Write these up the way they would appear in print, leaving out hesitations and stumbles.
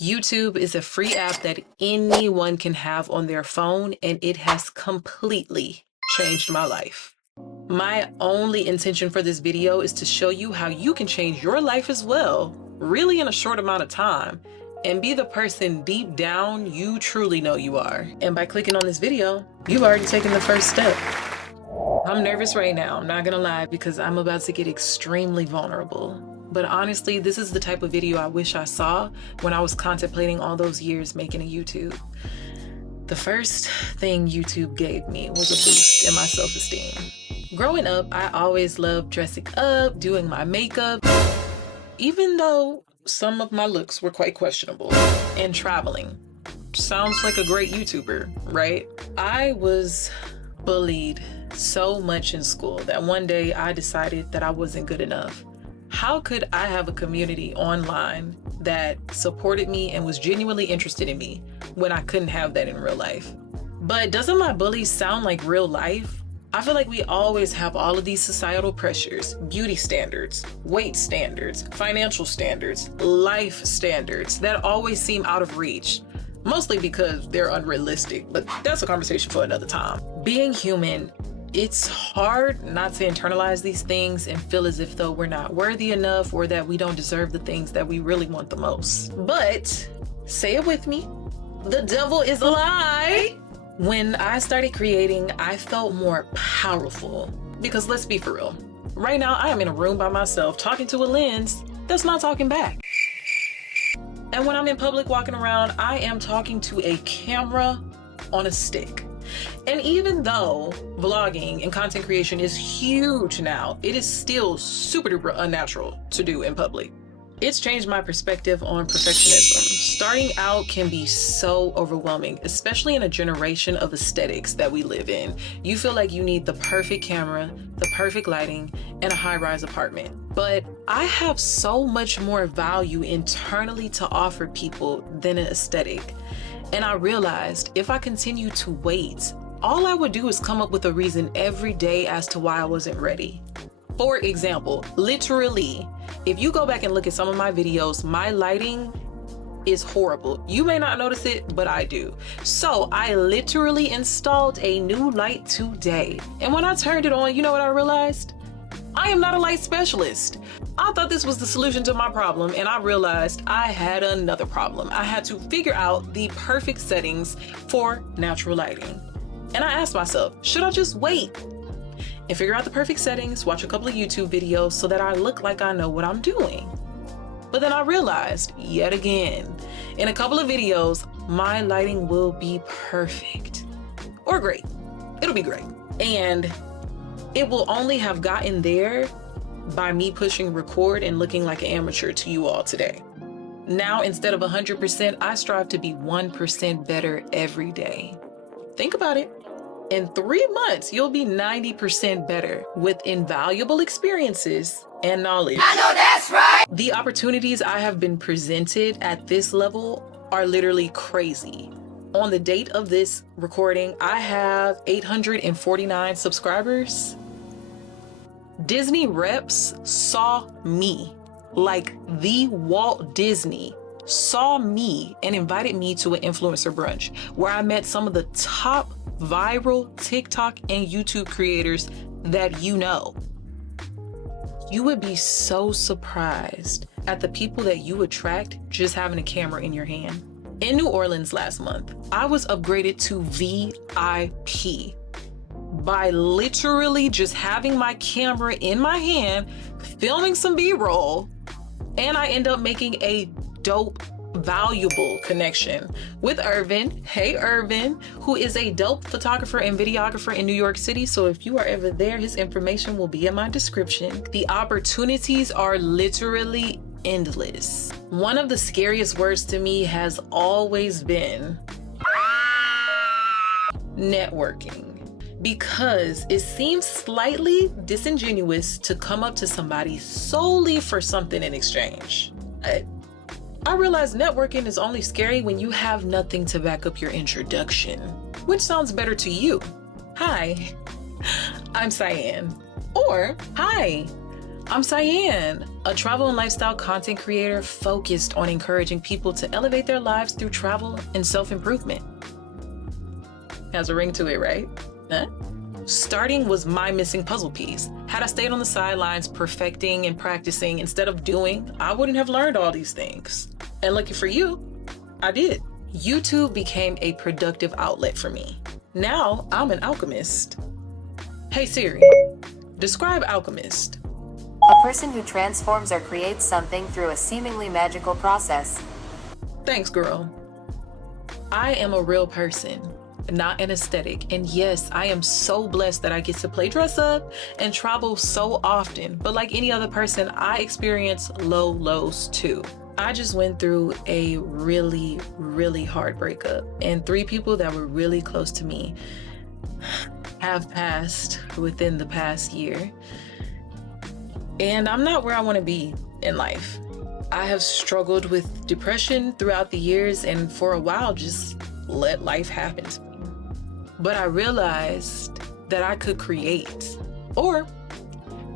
YouTube is a free app that anyone can have on their phone, and it has completely changed my life. My only intention for this video is to show you how you can change your life as well, really in a short amount of time, and be the person deep down you truly know you are. And by clicking on this video, you've already taken the first step. I'm nervous right now, I'm not gonna lie, because I'm about to get extremely vulnerable. But honestly, this is the type of video I wish I saw when I was contemplating all those years making a YouTube. The first thing YouTube gave me was a boost in my self-esteem. Growing up, I always loved dressing up, doing my makeup, even though some of my looks were quite questionable, and traveling. Sounds like a great YouTuber, right? I was bullied so much in school that one day I decided that I wasn't good enough. How could I have a community online that supported me and was genuinely interested in me when I couldn't have that in real life? But doesn't my bully sound like real life? I feel like we always have all of these societal pressures, beauty standards, weight standards, financial standards, life standards that always seem out of reach, mostly because they're unrealistic, but that's a conversation for another time. Being human, it's hard not to internalize these things and feel as if though we're not worthy enough or that we don't deserve the things that we really want the most. But say it with me, the devil is a lie. When I started creating, I felt more powerful because let's be for real. Right now, I am in a room by myself talking to a lens that's not talking back. And when I'm in public walking around, I am talking to a camera on a stick. And even though vlogging and content creation is huge now, it is still super duper unnatural to do in public. It's changed my perspective on perfectionism. Starting out can be so overwhelming, especially in a generation of aesthetics that we live in. You feel like you need the perfect camera, the perfect lighting, and a high-rise apartment. But I have so much more value internally to offer people than an aesthetic. And I realized if I continue to wait, all I would do is come up with a reason every day as to why I wasn't ready. For example, literally, if you go back and look at some of my videos, my lighting is horrible. You may not notice it, but I do. So I literally installed a new light today. And when I turned it on, you know what I realized? I am not a light specialist. I thought this was the solution to my problem, and I realized I had another problem. I had to figure out the perfect settings for natural lighting. And I asked myself, should I just wait and figure out the perfect settings, watch a couple of YouTube videos so that I look like I know what I'm doing? But then I realized, yet again, in a couple of videos, my lighting will be perfect. Or great. It'll be great. And it will only have gotten there by me pushing record and looking like an amateur to you all today. Now, instead of 100%, I strive to be 1% better every day. Think about it. In 3 months, you'll be 90% better with invaluable experiences and knowledge. I know that's right! The opportunities I have been presented at this level are literally crazy. On the date of this recording, I have 849 subscribers. Disney reps saw me, like the Walt Disney saw me and invited me to an influencer brunch where I met some of the top viral TikTok and YouTube creators that you know. You would be so surprised at the people that you attract just having a camera in your hand. In New Orleans last month, I was upgraded to VIP by literally just having my camera in my hand, filming some B-roll, and I end up making a dope, valuable connection with Irvin. Hey Irvin, who is a dope photographer and videographer in New York City. So if you are ever there, his information will be in my description. The opportunities are literally endless. One of the scariest words to me has always been networking, because it seems slightly disingenuous to come up to somebody solely for something in exchange. I realize networking is only scary when you have nothing to back up your introduction. Which sounds better to you? Hi, I'm Cyan. Or, hi, I'm Cyan, a travel and lifestyle content creator focused on encouraging people to elevate their lives through travel and self-improvement. Has a ring to it, right? Huh? Starting was my missing puzzle piece. Had I stayed on the sidelines perfecting and practicing instead of doing, I wouldn't have learned all these things. And lucky for you, I did. YouTube became a productive outlet for me. Now I'm an alchemist. Hey Siri, describe alchemist. A person who transforms or creates something through a seemingly magical process. Thanks, girl. I am a real person, not an aesthetic. And yes, I am so blessed that I get to play dress up and travel so often. But like any other person, I experience lows too. I just went through a really hard breakup, and 3 people that were really close to me have passed within the past year. And I'm not where I want to be in life. I have struggled with depression throughout the years, and for a while just let life happen to me. But I realized that I could create or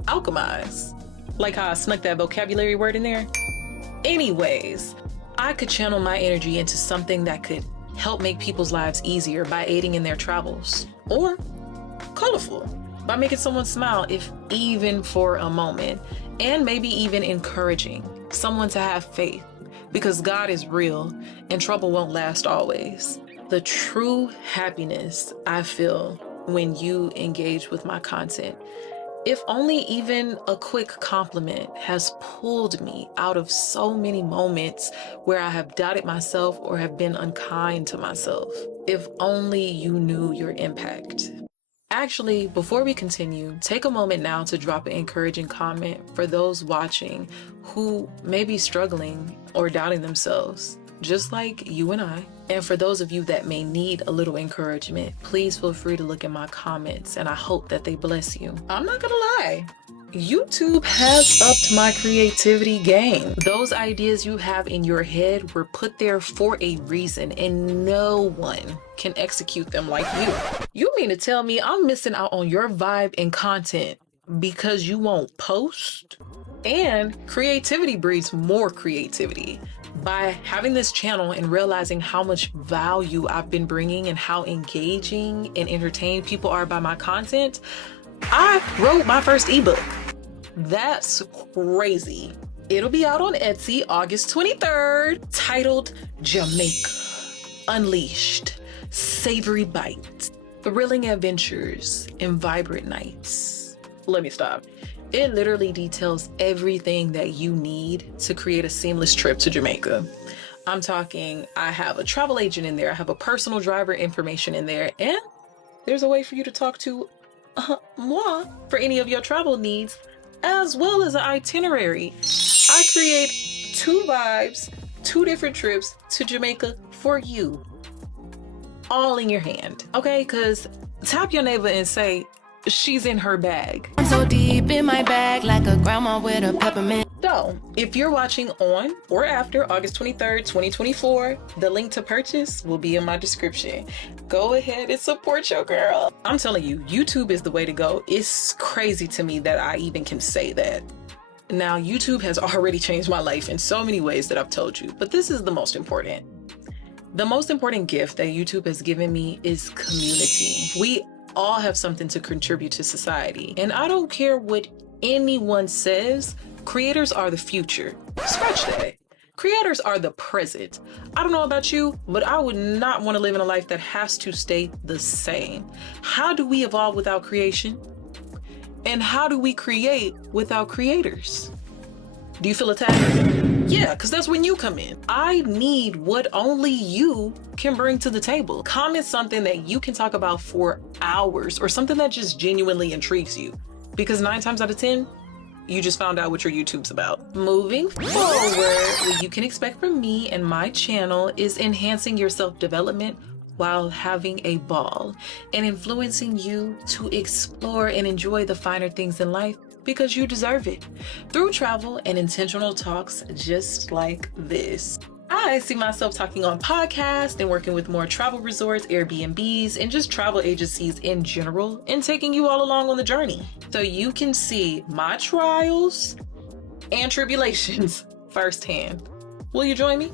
alchemize. Like how I snuck that vocabulary word in there. Anyways, I could channel my energy into something that could help make people's lives easier by aiding in their travels, or colorful by making someone smile, if even for a moment, and maybe even encouraging someone to have faith, because God is real and trouble won't last always. The true happiness I feel when you engage with my content, if only even a quick compliment, has pulled me out of so many moments where I have doubted myself or have been unkind to myself. If only you knew your impact. Actually, before we continue, take a moment now to drop an encouraging comment for those watching who may be struggling or doubting themselves, just like you and I. And for those of you that may need a little encouragement, please feel free to look at my comments, and I hope that they bless you. I'm not gonna lie, YouTube has upped my creativity game. Those ideas you have in your head were put there for a reason, and no one can execute them like you. You mean to tell me I'm missing out on your vibe and content because you won't post? And creativity breeds more creativity. By having this channel and realizing how much value I've been bringing and how engaging and entertained people are by my content, I wrote my first ebook. That's crazy. It'll be out on Etsy August 23rd, titled Jamaica Unleashed, Savory Bites, Thrilling Adventures, and Vibrant Nights. Let me stop. It literally details everything that you need to create a seamless trip to Jamaica. I'm talking, I have a travel agent in there, I have a personal driver information in there, and there's a way for you to talk to moi for any of your travel needs, as well as an itinerary. I create 2 vibes, 2 different trips to Jamaica for you, all in your hand, okay? Because tap your neighbor and say, she's in her bag. I'm so deep in my bag like a grandma with a peppermint. So, if you're watching on or after August 23rd, 2024, the link to purchase will be in my description. Go ahead and support your girl. I'm telling you, YouTube is the way to go. It's crazy to me that I even can say that. Now, YouTube has already changed my life in so many ways that I've told you, but this is the most important. The most important gift that YouTube has given me is community. We all have something to contribute to society. And I don't care what anyone says, creators are the future. Scratch that. Creators are the present. I don't know about you, but I would not want to live in a life that has to stay the same. How do we evolve without creation? And how do we create without creators? Do you feel attacked? Yeah, because that's when you come in. I need what only you can bring to the table. Comment something that you can talk about for hours, or something that just genuinely intrigues you. Because 9 times out of 10, you just found out what your YouTube's about. Moving forward, what you can expect from me and my channel is enhancing your self-development while having a ball, and influencing you to explore and enjoy the finer things in life, because you deserve it, through travel and intentional talks just like this. I I see myself talking on podcasts and working with more travel resorts, Airbnbs, and just travel agencies in general, and taking you all along on the journey so you can see my trials and tribulations firsthand. Will you join me?